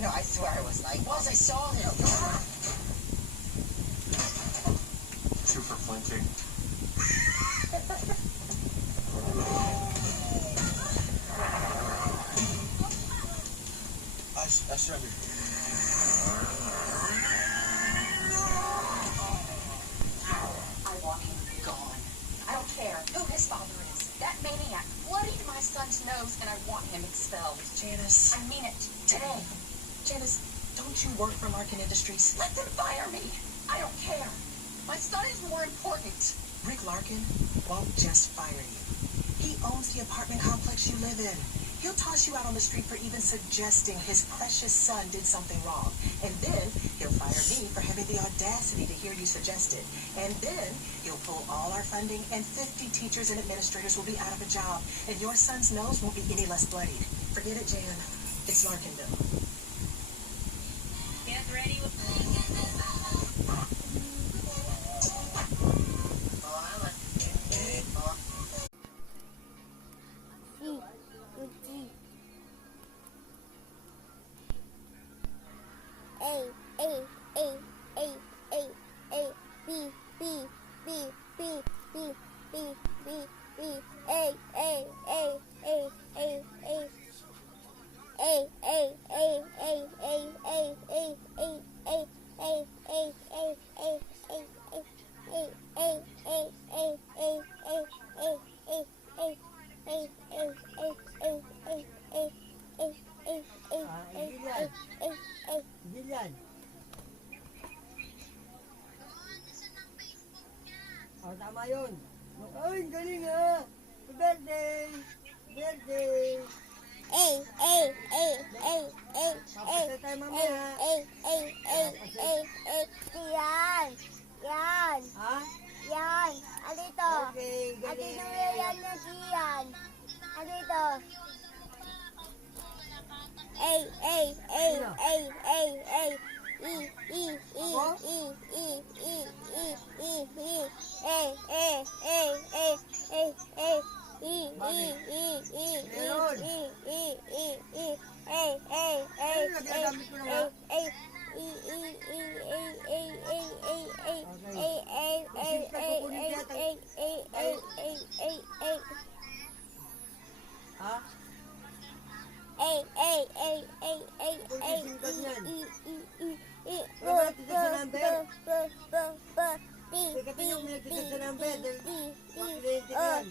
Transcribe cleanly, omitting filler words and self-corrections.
No, I swear I was like, once I saw him. Two for flinching. I surrender. I want him gone. I don't care who his father is. That maniac bloodied my son's nose, and I want him expelled. Janice. I mean it. Today. Janice, don't you work for Larkin Industries? Let them fire me. I don't care. My son is more important. Rick Larkin won't just fire you. He owns the apartment complex you live in. He'll toss you out on the street for even suggesting his precious son did something wrong. And then he'll fire me for having the audacity to hear you suggest it. And then he'll pull all our funding, and 50 teachers and administrators will be out of a job. And your son's nose won't be any less bloodied. Forget it, Jan. It's Larkinville. Get ready with... Dilan. Oh, tama yun. Ay, galing ha. Birthday. Birthday. Papasay tayo mamaya. Yan. Ha? Yan. Alito. Okay, galing. Alito yan na diyan. Alito. Nagagamit ko na nga. Ha? Teka, tingnan mo nagtitis sa number. Dahil makilintik yan.